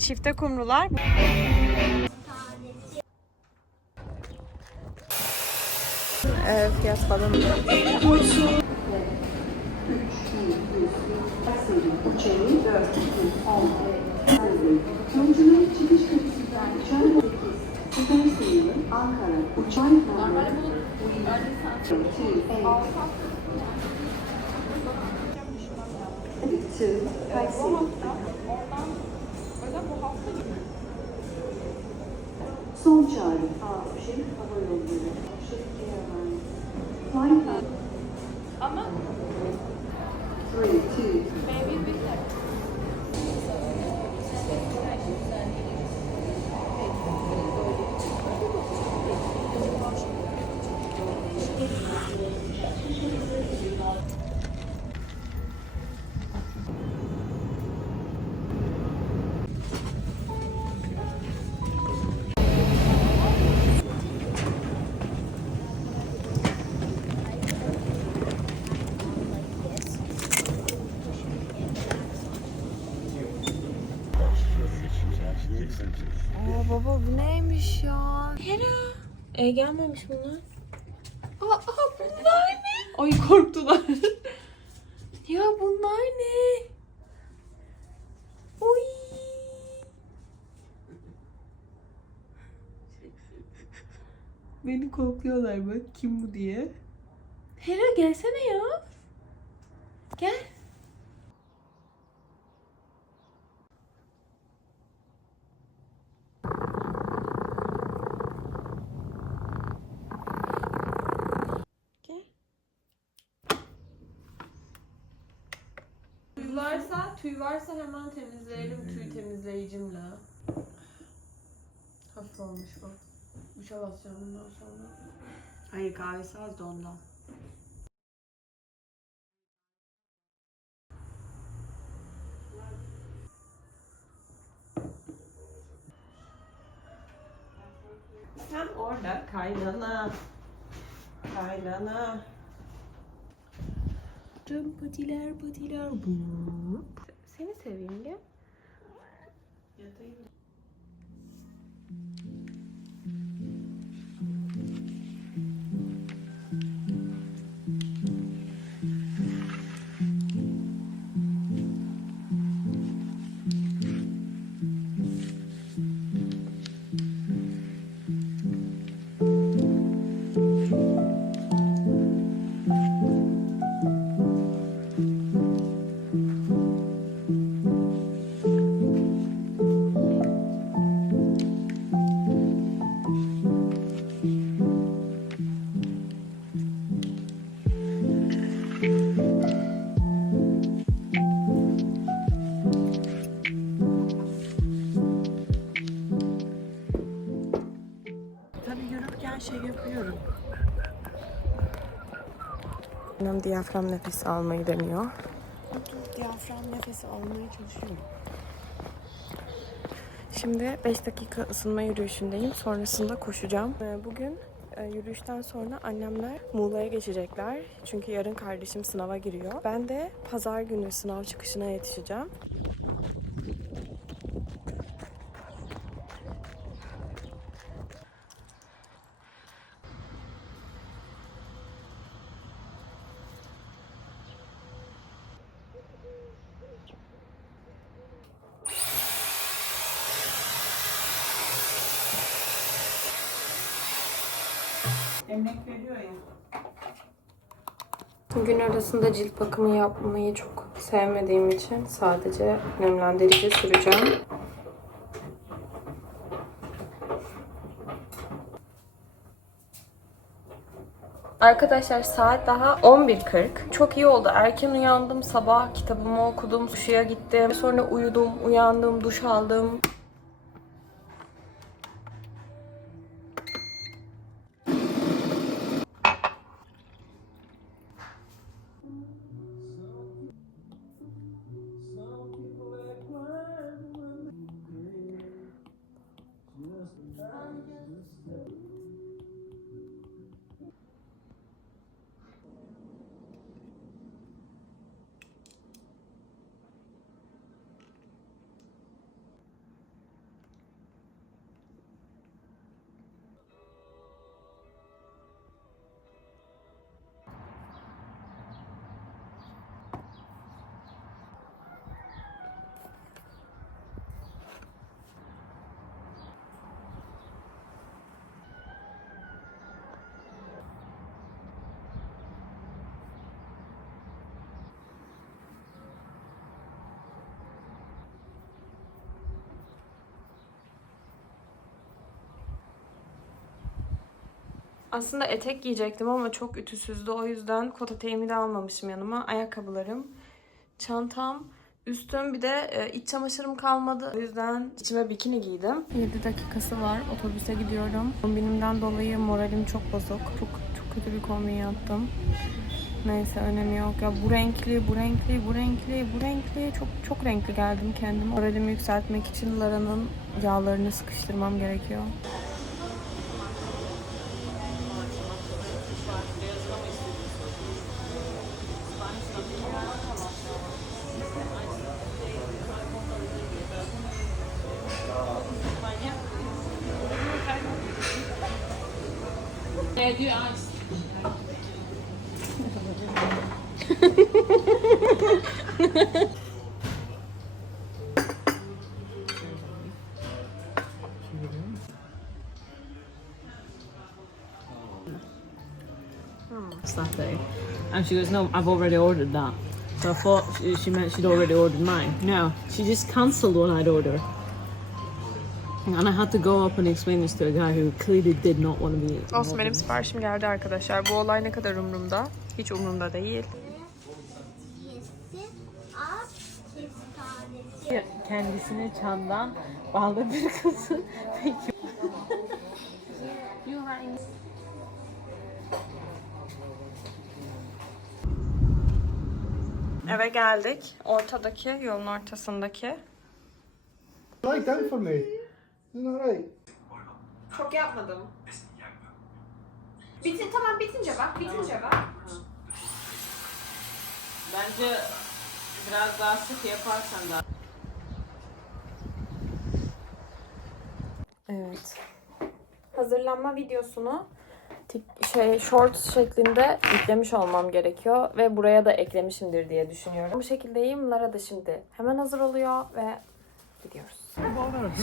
çifte kumrular. Evet fiyat falan. Yolculuğun çıkış kapısından uçan 8. Süper sayılı Ankara uçan numara to Kayseri. Son çağrı Avşin Hava Yolları. Airlines. Flight Ama E gelmemiş bunlar. Aa, aa bunlar ne? Ay korktular. ya bunlar ne? Oy. Beni kokluyorlar bak kim bu diye. Hera gelsene ya. Gel. Gel. Tüy varsa, tüy varsa hemen temizleyelim tüy temizleyicimle. Hafif olmuş bu. Duşa basacağım bundan sonra. Hayır kahvesi az da ondan. Sen orada kaynana. Kaynana. Tüm patiler patiler bu. Seni seveyim gel. Tabii diyafram nefesi almayı deniyor. Diyafram nefesi almaya çalışıyorum. Şimdi 5 dakika ısınma yürüyüşündeyim. Sonrasında koşacağım. Ee, Bugün e, yürüyüşten sonra annemler Muğla'ya geçecekler. Çünkü yarın kardeşim sınava giriyor. Ben de pazar günü sınav çıkışına yetişeceğim. Emek veriyor ya. Gün arasında cilt bakımı yapmayı çok sevmediğim için sadece nemlendirici süreceğim. Arkadaşlar saat daha 11.40. Çok iyi oldu. Erken uyandım. Sabah kitabımı okudum. Duşa gittim. Sonra uyudum, uyandım, duş aldım. Aslında etek giyecektim ama çok ütüsüzdü. O yüzden kot eteğimi de almamışım yanıma. Ayakkabılarım, çantam, üstüm bir de e, iç çamaşırım kalmadı. O yüzden içime bikini giydim. 7 dakikası var. Otobüse gidiyorum. Kombinimden dolayı moralim çok bozuk. Çok çok kötü bir kombin yaptım. Neyse önemi yok. Ya bu renkli, bu renkli, bu renkli, bu renkli. Çok çok renkli geldim kendime. Moralimi yükseltmek için Lara'nın yağlarını sıkıştırmam gerekiyor. That day. And she goes, No, I've already ordered that. So I thought she, she meant she'd already ordered mine. No, she just cancelled what I'd ordered. And I had to go up and explain this to a guy who clearly did not want to be. Olsun benim siparişim geldi arkadaşlar. Bu olay ne kadar umurumda? Hiç umurumda değil. Kendisini çandan bağlı bir kızı. Peki. Eve geldik. Ortadaki, yolun ortasındaki. Lie down for me. Isn't that right? Çok yapmadım. Bitin tamam bitince bak, bitince bak. Bence biraz daha sık yaparsan daha. Evet. Hazırlanma videosunu şey shorts şeklinde yüklemiş olmam gerekiyor ve buraya da eklemişimdir diye düşünüyorum. Bu şekildeyim. Lara da şimdi hemen hazır oluyor ve gidiyoruz.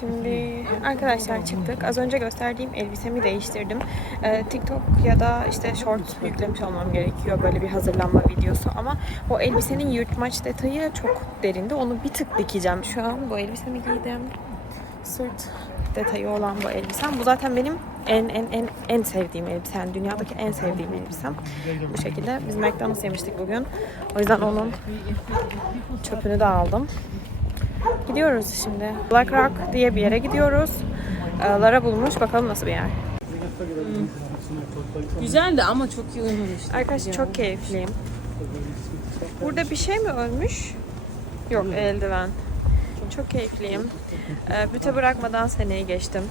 Şimdi arkadaşlar çıktık. Az önce gösterdiğim elbisemi değiştirdim. Ee, TikTok ya da işte short yüklemiş olmam gerekiyor böyle bir hazırlanma videosu ama o elbisenin yırtmaç detayı çok derinde. Onu bir tık dikeceğim. Şu an bu elbisemi giydim. Sırt detayı olan bu elbisem. Bu zaten benim en en en en sevdiğim elbisem. Yani dünyadaki en sevdiğim elbisem. Bu şekilde. Biz McDonald's yemiştik bugün. O yüzden onun çöpünü de aldım. Gidiyoruz şimdi. Black Rock diye bir yere gidiyoruz. Ee, Lara bulmuş. Bakalım nasıl bir yer. Güzeldi ama çok iyi uyumamıştı. Arkadaşlar çok keyifliyim. Burada bir şey mi ölmüş? Yok eldiven. Çok keyifliyim. Ee, büte bırakmadan seneyi geçtim.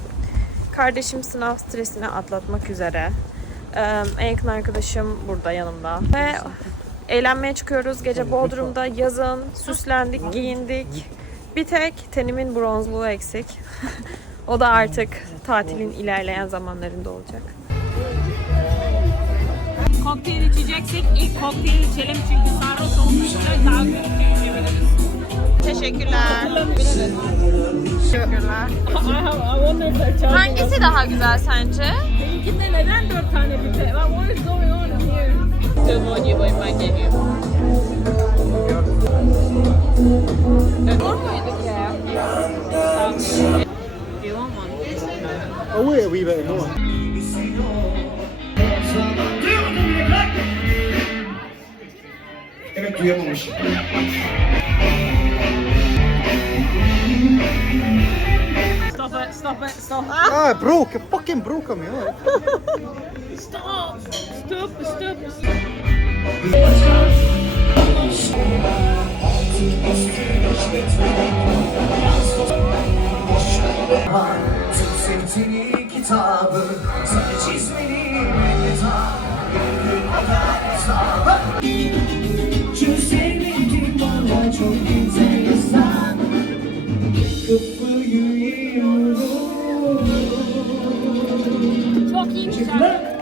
Kardeşim sınav stresini atlatmak üzere. Ee, en yakın arkadaşım burada yanımda. Ve eğlenmeye çıkıyoruz. Gece Bodrum'da yazın süslendik, giyindik. Bir tek tenimin bronzluğu eksik. o da artık tatilin ilerleyen zamanlarında olacak. Kokteyl içeceksek ilk kokteyl içelim çünkü sarhoş olmuşsa daha kötü. Teşekkürler. Teşekkürler. Hangisi daha güzel sence? Benimkinde neden dört tane büfe? What is going on here? Avoid you, but I gave you. Zor muydu ki? Do you want one? I'll wait and go on. Evet duyamamış. Stop it, stop it, stop. Ah, it broke. It fucking broke on me. Oh. Stop! Stop, stop. Sevdiğini kitabı Sana çizmeli Çünkü sevmedim Çok iyi bir şarkı.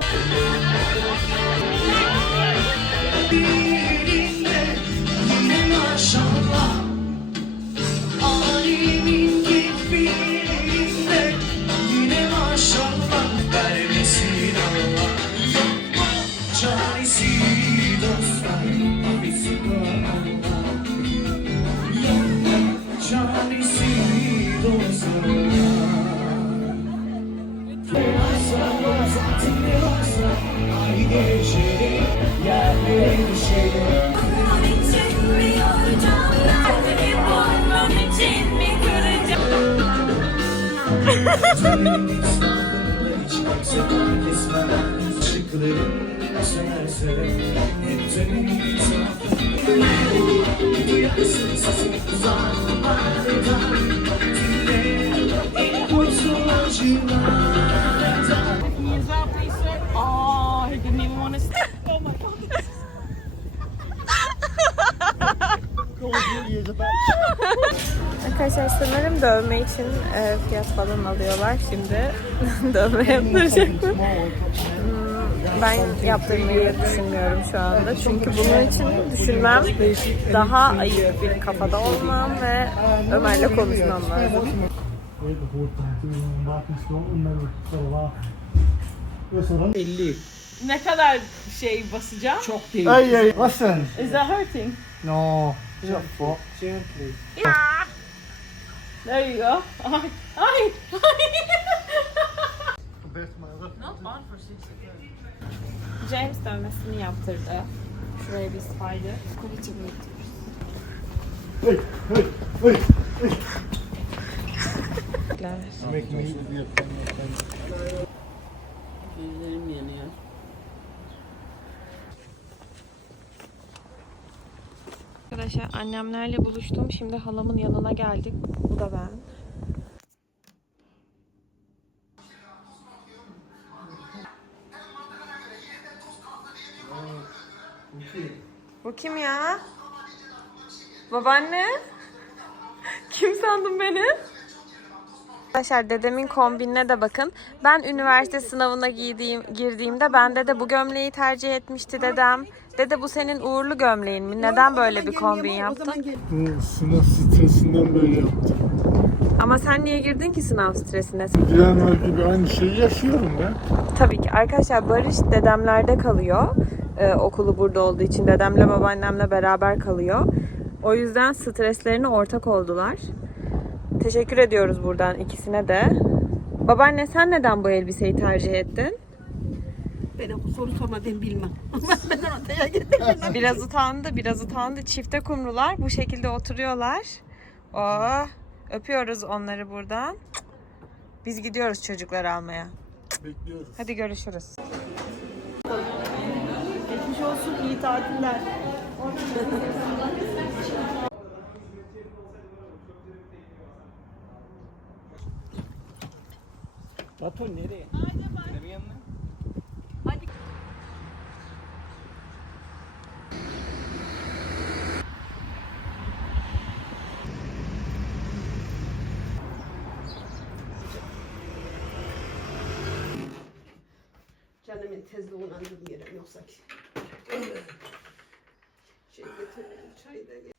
Oh, he didn't even want stay. Oh my god. Arkadaşlar sanırım dövme için e, fiyat falan alıyorlar şimdi. dövme yaptıracaklar. Ben yaptırmayı düşünmüyorum şu anda. Çünkü bunun için düşünmem daha ayık bir kafada olmam ve Ömer'le konuşmam lazım. 50. Ne kadar şey basacağım? Çok değil. Hey, hey, listen. Is that hurting? No, is that fuck? Gently. There you go. Ay, ay, Best man. Not bad for 60 James dövmesini yaptırdı. Şuraya bir spider. Hey, hey, hey, hey. Make me Gözlerim yanıyor. Arkadaşlar annemlerle buluştum. Şimdi halamın yanına geldik. Bu da ben. Bu kim ya? Babaanne? Kim sandın beni? Arkadaşlar dedemin kombinine de bakın. Ben üniversite sınavına giydiğim, girdiğimde bende de bu gömleği tercih etmişti dedem. Dede bu senin uğurlu gömleğin mi? Neden böyle bir kombin yaptın? Bu sınav stresinden böyle yaptım. Ama sen niye girdin ki sınav stresine? Diğerler gibi aynı şeyi yaşıyorum ben. Tabii ki. Arkadaşlar Barış dedemlerde kalıyor. Ee, okulu burada olduğu için dedemle babaannemle beraber kalıyor. O yüzden streslerine ortak oldular. Teşekkür ediyoruz buradan ikisine de. Babaanne sen neden bu elbiseyi tercih ettin? Ben bu soru sormadan bilmem. ben ortaya gittim. Biraz utandı, biraz utandı. Çifte kumrular bu şekilde oturuyorlar. Oh, öpüyoruz onları buradan. Biz gidiyoruz çocukları almaya. Bekliyoruz. Hadi görüşürüz. Geçmiş olsun, iyi tatiller. Batu nereye? Kendimi tezliğinden yerim yoksa ki. Şey getirelim, çay da getir.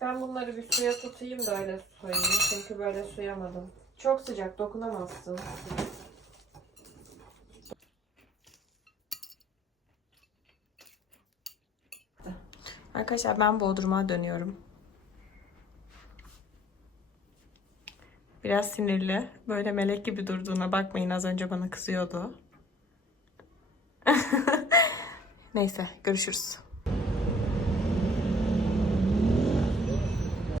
Ben bunları bir suya tutayım da öyle soyayım. Çünkü böyle suyamadım. Çok sıcak dokunamazsın. Arkadaşlar ben Bodrum'a dönüyorum. Biraz sinirli. Böyle melek gibi durduğuna bakmayın. Az önce bana kızıyordu. Neyse görüşürüz.